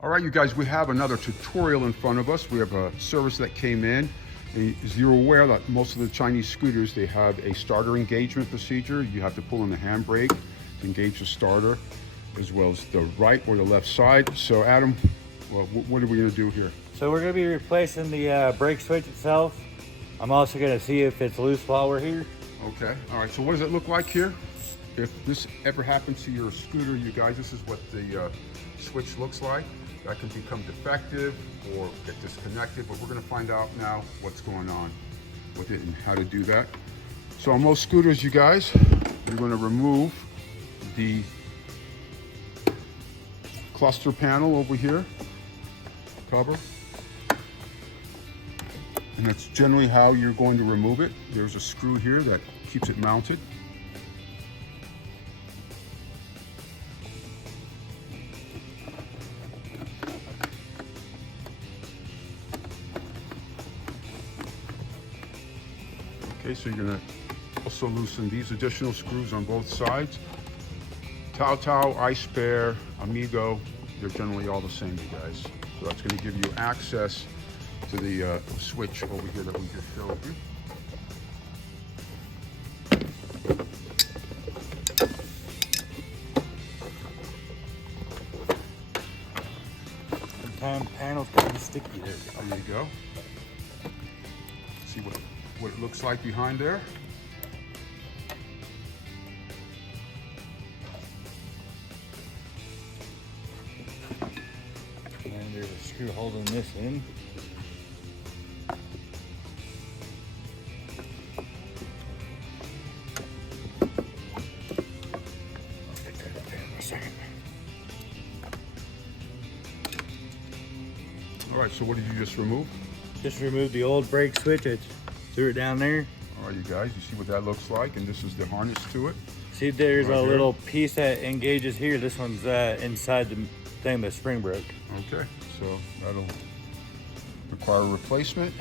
All right, you guys, we have another tutorial in front of us. We have a service that came in. As you're aware that most of the Chinese scooters, they have a starter engagement procedure. You have to pull on the handbrake to engage the starter, as well as the right or the left side. So Adam, well, what are we gonna do here? So we're gonna be replacing the brake switch itself. I'm also gonna see if it's loose while we're here. Okay, all right, so what does it look like here? If this ever happens to your scooter, you guys, this is what the switch looks like. That can become defective or get disconnected, but we're gonna find out now what's going on with it and how to do that. So on most scooters, you guys, you're gonna remove the cluster panel over here, cover. And that's generally how you're going to remove it. There's a screw here that keeps it mounted. Okay, so you're gonna also loosen these additional screws on both sides. Tao, Ice Bear, Amigo, they're generally all the same, you guys. So that's gonna give you access to the switch over here that we just showed you. Sometimes panels can be sticky there. There you go. See what it looks like behind there. And there's a screw holding this in. All right, so what did you just remove? Just remove the old brake switch. It's threw it down there. All right, you guys, you see what that looks like, and this is the harness to it. See, there's Right a here. little piece that engages here. This one's inside the thing the spring broke. Okay, so that'll require a replacement.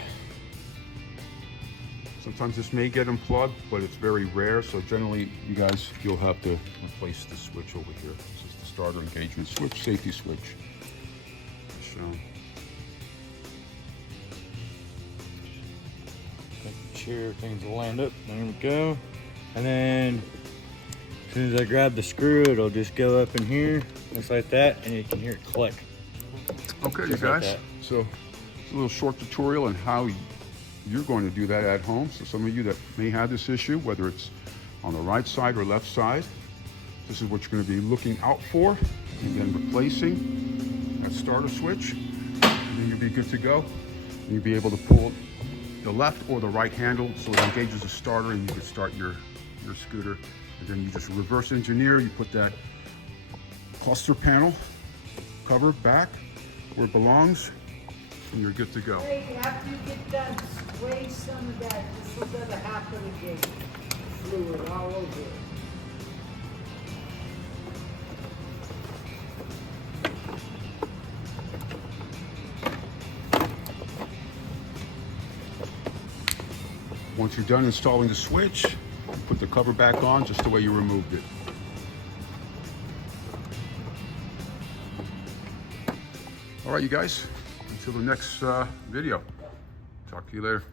Sometimes this may get unplugged, but it's very rare. So generally, you guys, you'll have to replace the switch over here. This is the starter engagement switch, safety switch. Shown. Making sure everything's lined up. There we go. And then as soon as I grab the screw, it'll just go up in here, just like that, and you can hear it click. Okay, you Just like guys. that. So it's a little short tutorial on how you're going to do that at home. So some of you that may have this issue, whether it's on the right side or left side, this is what you're going to be looking out for, and then replacing that starter switch, and then you'll be good to go. And you'll be able to pull the left or the right handle so it engages the starter, and you can start your scooter. And then you just reverse engineer. You put that cluster panel cover back where it belongs, and you're good to go. Hey, after you get done, spray some of that, this will get a half of the gate fluid all over it. Once you're done installing the switch, you put the cover back on just the way you removed it. All right, you guys, until the next video. Talk to you later.